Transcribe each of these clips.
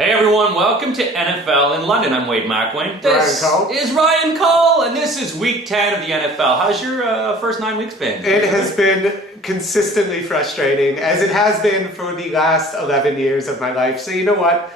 Hey everyone, welcome to NFL in London. I'm Wade McElwain. This Ryan Cull. is Ryan Cull, and this is week 10 of the NFL. How's your first 9 weeks been? It has been consistently frustrating, as it has been for the last 11 years of my life. So you know what?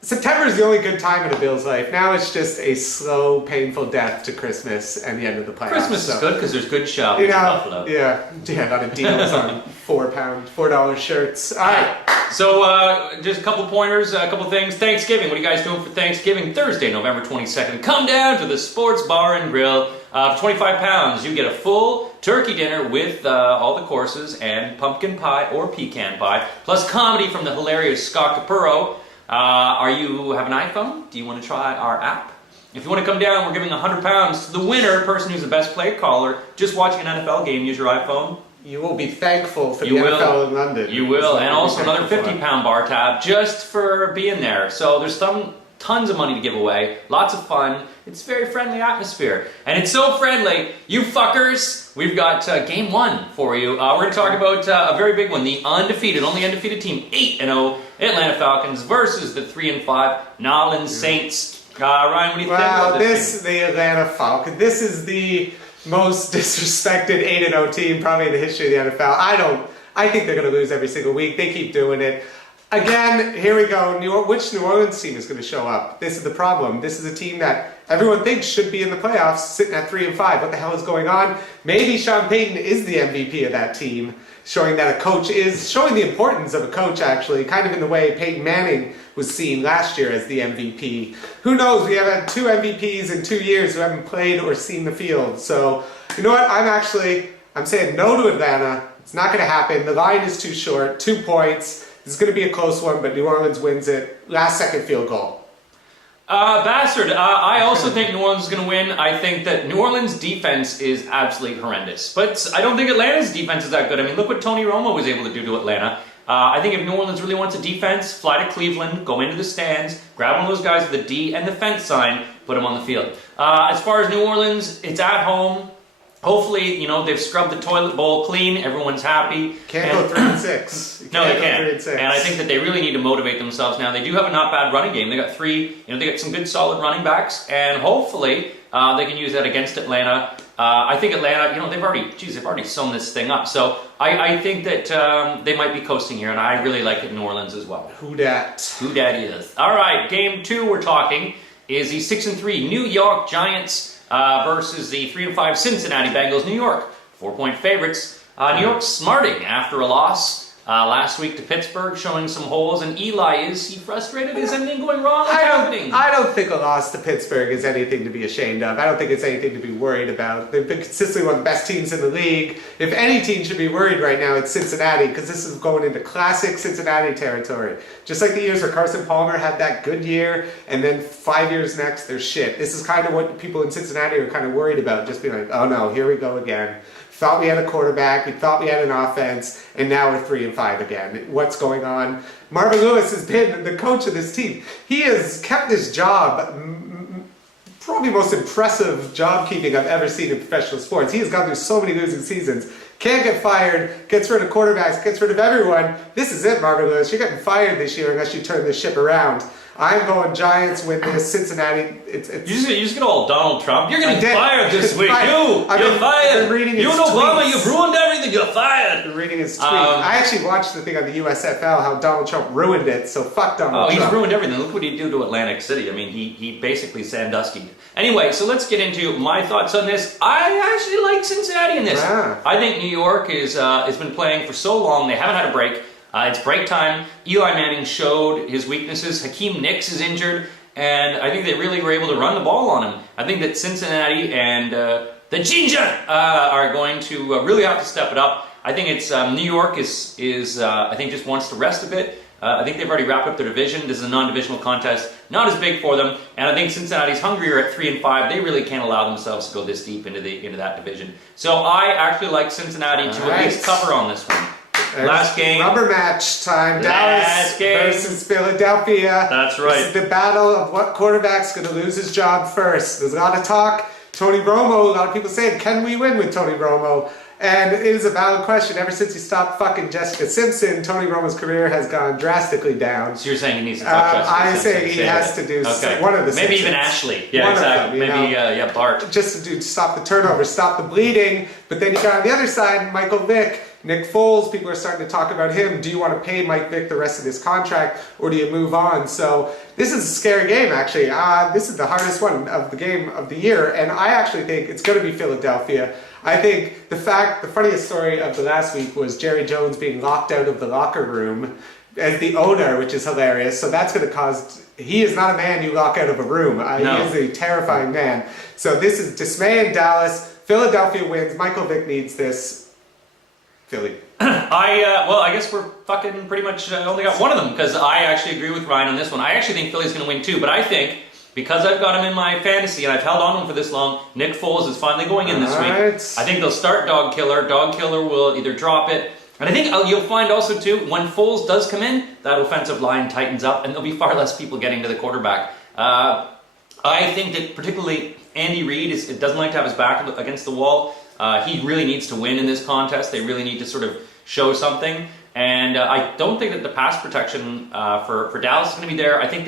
September is the only good time in a Bills' life. Now it's just a slow, painful death to Christmas and the end of the playoffs. Christmas is good because there's good shopping in Buffalo. Yeah, a lot of deals on $4 shirts. All right. So just a couple pointers, a couple things. Thanksgiving, what are you guys doing for Thanksgiving? Thursday, November 22nd. Come down to the Sports Bar and Grill. For £25, you get a full turkey dinner with all the courses and pumpkin pie or pecan pie, plus comedy from the hilarious Scott Capurro. You have an iPhone? Do you want to try our app? If you want to come down, we're giving £100 to the winner, person who's the best play caller, just watching an NFL game. Use your iPhone. You will be thankful for the NFL in London. You will, and also another £50 bar tab just for being there. So there's tons of money to give away, lots of fun. It's a very friendly atmosphere. And it's so friendly, you fuckers, we've got game one for you. We're going to talk about a very big one, the only undefeated team, 8-0 Atlanta Falcons versus the 3-5 Nolans Saints. Ryan, what do you think about this the Atlanta Falcons, this is the most disrespected 8-0 team probably in the history of the NFL. I think they're going to lose every single week. They keep doing it. Again, here we go. Which New Orleans team is going to show up? This is the problem. This is a team that everyone thinks should be in the playoffs, sitting at 3-5. What the hell is going on? Maybe Sean Payton is the MVP of that team, showing that a coach is, showing the importance of a coach, actually, kind of in the way Peyton Manning was seen last year as the MVP. Who knows? We have had 2 MVPs in 2 years who haven't played or seen the field. So, you know what? I'm saying no to Atlanta. It's not going to happen. The line is too short. 2 points. This is going to be a close one, but New Orleans wins it. Last second field goal. Bastard, I also think New Orleans is going to win. I think that New Orleans' defense is absolutely horrendous. But I don't think Atlanta's defense is that good. I mean, look what Tony Romo was able to do to Atlanta. I think if New Orleans really wants a defense, fly to Cleveland, go into the stands, grab one of those guys with the D and the fence sign, put them on the field. As far as New Orleans, it's at home. Hopefully, they've scrubbed the toilet bowl clean. Everyone's happy. Can't go 3-6. No, they can't. And I think that they really need to motivate themselves now. They do have a not bad running game. They got they got some good solid running backs, and hopefully they can use that against Atlanta. I think Atlanta, they've already sewn this thing up. So I think that they might be coasting here, and I really like it in New Orleans as well. Who dat? Who dat is. All right, game 2 we're talking is the 6-3 New York Giants versus the 3-5 Cincinnati Bengals. New York, 4-point favorites. New York smarting after a loss last week to Pittsburgh, showing some holes. And Eli, is he frustrated? Is anything going wrong? What's happening? I don't think a loss to Pittsburgh is anything to be ashamed of. I don't think it's anything to be worried about. They've been consistently one of the best teams in the league. If any team should be worried right now, it's Cincinnati, because this is going into classic Cincinnati territory. Just like the years where Carson Palmer had that good year, and then 5 years next, they're shit. This is kind of what people in Cincinnati are kind of worried about, just being like, oh no, here we go again. Thought we had a quarterback, we thought we had an offense, and now we're 3-5 again. What's going on? Marvin Lewis has been the coach of this team. He has kept his job, probably the most impressive job keeping I've ever seen in professional sports. He has gone through so many losing seasons. Can't get fired, gets rid of quarterbacks, gets rid of everyone. This is it, Marvin Lewis. You're getting fired this year unless you turn this ship around. I'm going Giants win this. Cincinnati. You just get all Donald Trump. You're getting fired this week. You're fired. I've been reading his tweets. Obama, you've ruined everything. You're fired. I've been reading his tweet. I actually watched the thing on the USFL how Donald Trump ruined it. So fuck Donald Trump. He's ruined everything. Look what he did to Atlantic City. I mean, he basically Sandusky. Anyway, so let's get into my thoughts on this. I actually like Cincinnati in this. Yeah. I think New York has been playing for so long. They haven't had a break. It's break time. Eli Manning showed his weaknesses. Hakeem Nicks is injured, and I think they really were able to run the ball on him. I think that Cincinnati and the Ginger are going to really have to step it up. I think it's New York is I think just wants to rest a bit. I think they've already wrapped up their division. This is a non-divisional contest, not as big for them. And I think Cincinnati's hungrier at 3-5. They really can't allow themselves to go this deep into that division. So I actually like Cincinnati to at least cover on this one. Last game. Rubber match time. Dallas versus Philadelphia. That's right. This is the battle of what quarterback's going to lose his job first. There's a lot of talk. Tony Romo, a lot of people saying, can we win with Tony Romo? And it is a valid question. Ever since he stopped fucking Jessica Simpson, Tony Romo's career has gone drastically down. So you're saying he needs to fuck Jessica I Simpson? say he has to do one of the Maybe Simpsons. even Ashley. Yeah, One exactly. of them, Maybe Bart. Just to stop the turnover, stop the bleeding. But then you got on the other side, Michael Vick, Nick Foles. People are starting to talk about him. Do you want to pay Mike Vick the rest of his contract, or do you move on? So this is a scary game, actually. This is the hardest one of the game of the year, and I actually think it's going to be Philadelphia. I think the funniest story of the last week was Jerry Jones being locked out of the locker room as the owner, which is hilarious. So that's going to cause... He is not a man you lock out of a room. No. He is a terrifying man. So this is dismay in Dallas. Philadelphia wins. Michael Vick needs this. Philly. I guess we're fucking pretty much only got one of them, because I actually agree with Ryan on this one. I actually think Philly's going to win too, but I think... because I've got him in my fantasy and I've held on to him for this long, Nick Foles is finally going in this week. I think they'll start Dog Killer. Dog Killer will either drop it. And I think you'll find also too, when Foles does come in, that offensive line tightens up and there'll be far less people getting to the quarterback. I think that particularly Andy Reid doesn't like to have his back against the wall. He really needs to win in this contest. They really need to sort of show something. And I don't think that the pass protection for Dallas is going to be there. I think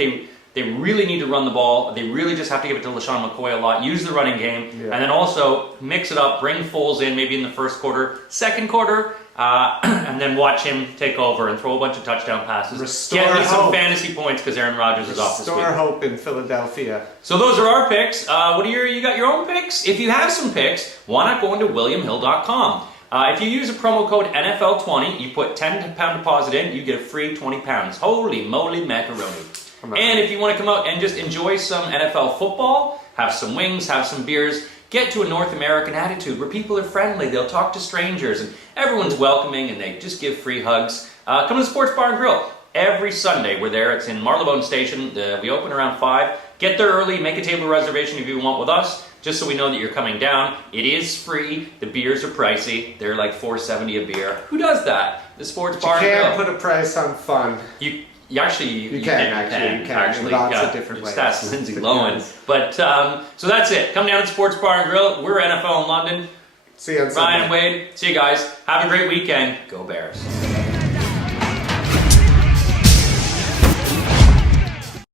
they really need to run the ball. They really just have to give it to LaShawn McCoy a lot. Use the running game. Yeah. And then also mix it up. Bring Foles in maybe in the first quarter, second quarter, and then watch him take over and throw a bunch of touchdown passes. Get me some fantasy points because Aaron Rodgers is off this week. Restore hope in Philadelphia. So those are our picks. You got your own picks? If you have some picks, why not go into WilliamHill.com? If you use a promo code NFL20, you put £10 deposit in, you get a free £20. Holy moly macaroni. And if you want to come out and just enjoy some NFL football, have some wings, have some beers, get to a North American attitude where people are friendly, they'll talk to strangers, and everyone's welcoming, and they just give free hugs. Come to the Sports Bar and Grill. Every Sunday we're there. It's in Marylebone Station. We open around 5. Get there early, make a table reservation if you want with us, just so we know that you're coming down. It is free. The beers are pricey. They're like $4.70 a beer. Who does that? The Sports Bar and Grill. You can't put a price on fun. You can actually, lots of different ways. That's Lindsay Lohan. But so that's it. Come down to Sports Bar and Grill. We're NFL in London. See you on Sunday. Ryan and Wade. See you guys. Have a great weekend. Go Bears.